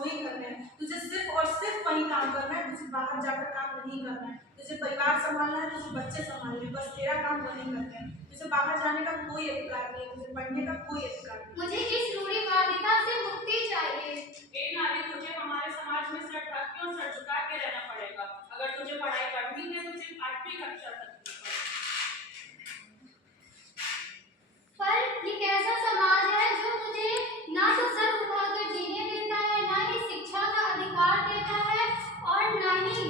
वही करने हैं। तुझे सिर्फ और सिर्फ वही काम करना है, तुझे बाहर जाकर काम नहीं करना है। तुझे परिवार संभालना है, तुझे बच्चे संभालने हैं, बस तेरा काम वो नहीं करते हैं। तुझे बाहर जाने का कोई अधिकार नहीं है, तुझे पढ़ने का कोई अधिकार नहीं। मुझे इस रूढ़िवादिता से मुक्ति चाहिए। ए नारी, तुझे हमारे समाज में सर ढक के और सर झुका के रहना पड़ेगा। अगर तुझे पढ़ाई करनी है तो सिर्फ 8वीं कक्षा तक। पर ये कैसा समाज है जो मुझे ना तो सर उठाकर जीने देता है, ना ही शिक्षा का अधिकार देता है, और ना ही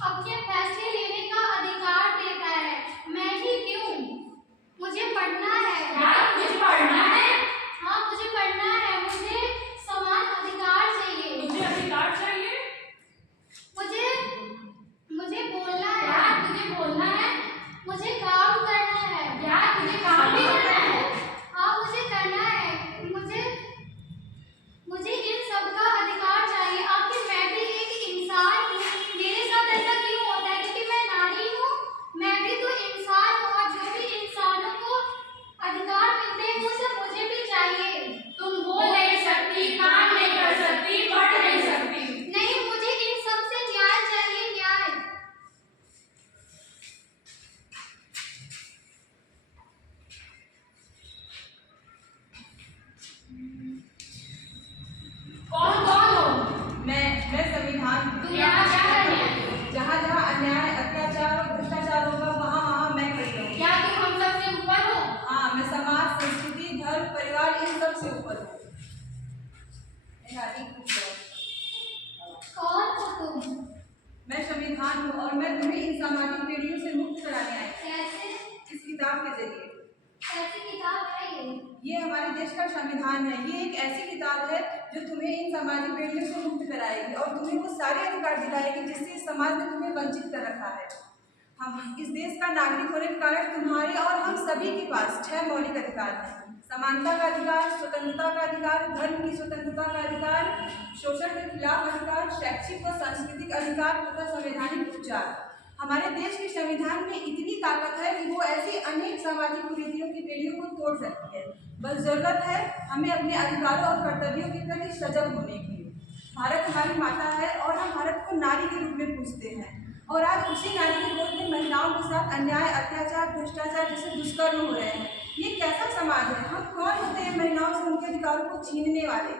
अपने फैसले लेने का अधिकार देता है। मैं ही क्यों? मुझे पढ़ना है। मुझे पढ़ना है? हाँ, मुझे पढ़ना है। मुझे समान अधिकार चाहिए। मुझे अधिकार चाहिए? मुझे बोलना है। तुझे बोलना है? मुझे काम करना है। तुझे काम भी करना है? हाँ, मुझे करना है। मुझे इन सब का अधिकार चाहिए। आखिर मैं भी एक इंसान हूँ। मेरे साथ ऐसा क्यों होता है? क्योंकि मैं नारी हूँ। मैं भी तो इंसान हूँ, और जो भी इंसानों को अधिकार मिलते हैं वो सब मुझे भी चाहिए। तुम बोल नहीं सकती, काम नहीं कर सकती, पढ़ नहीं सकती। नहीं, मुझे इन सब से न्याय चाहिए, न्याय। कौन हो? मैं संविधान। तुम यहाँ क्या करने आई हो? जहाँ जहाँ अन्याय, अत्याचार और भ्रष्टाचार होगा वहाँ वहाँ मैं खड़ी रहूँगी। क्या तुम हम सबसे ऊपर हो? हाँ, मैं समाज, संस्कृति, धर्म, परिवार इन सब से ऊपर हूँ। कौन हो तुम? मैं संविधान हूँ और मैं तुम्हें इन सामाजिक पीढ़ियों से मुक्त कराने आई हूँ। कैसे? इस किताब के जरिए। कैसी किताब है ये हमारे देश का संविधान है। ये एक ऐसी किताब है जो तुम्हें इन सामाजिक पीढ़ियों से मुक्त कराएगी और तुम्हें वो सारे अधिकार दिलाएगी जिससे इस समाज ने तुम्हें वंचित कर रखा है। हम इस देश का नागरिक होने के कारण तुम्हारे और हम सभी के पास 6 मौलिक अधिकार हैं। समानता का अधिकार, स्वतंत्रता का अधिकार, धर्म की स्वतंत्रता का अधिकार, शोषण के खिलाफ अधिकार, शैक्षिक व सांस्कृतिक अधिकार तथा संवैधानिक उपचार। हमारे देश के संविधान में इतनी ताकत है कि वो ऐसी अनेक सामाजिक कुरीतियों की बेड़ियों को तोड़ सकती है। बस जरूरत है हमें अपने अधिकारों और कर्तव्यों के प्रति सजग होने की। भारत हमारी माता है और हम भारत को नारी के रूप में पूजते हैं, और आज उसी नारी के गोद में महिलाओं के साथ अन्याय, अत्याचार, भ्रष्टाचार जैसे दुष्कर्म हो रहे हैं। ये कैसा समाज है? हम कौन होते हैं महिलाओं से उनके अधिकारों को छीनने वाले?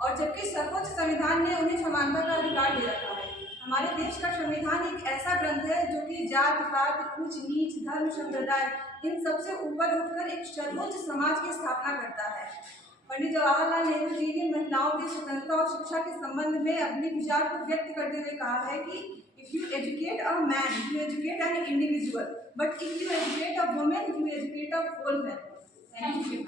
और जबकि सर्वोच्च संविधान ने उन्हें समानता का अधिकार दे रखा है। हमारे देश का संविधान एक ऐसा ग्रंथ है जो कि जात पात, ऊंच नीच, धर्म, संप्रदाय इन सबसे ऊपर उठकर एक सर्वोच्च समाज की स्थापना करता है। पंडित जवाहरलाल नेहरू जी ने महिलाओं की स्वतंत्रता और शिक्षा के संबंध में अपने विचार को व्यक्त करते हुए कहा है कि if you educate a man, you educate an individual, but if you educate a women, you educate a whole man. Thank you.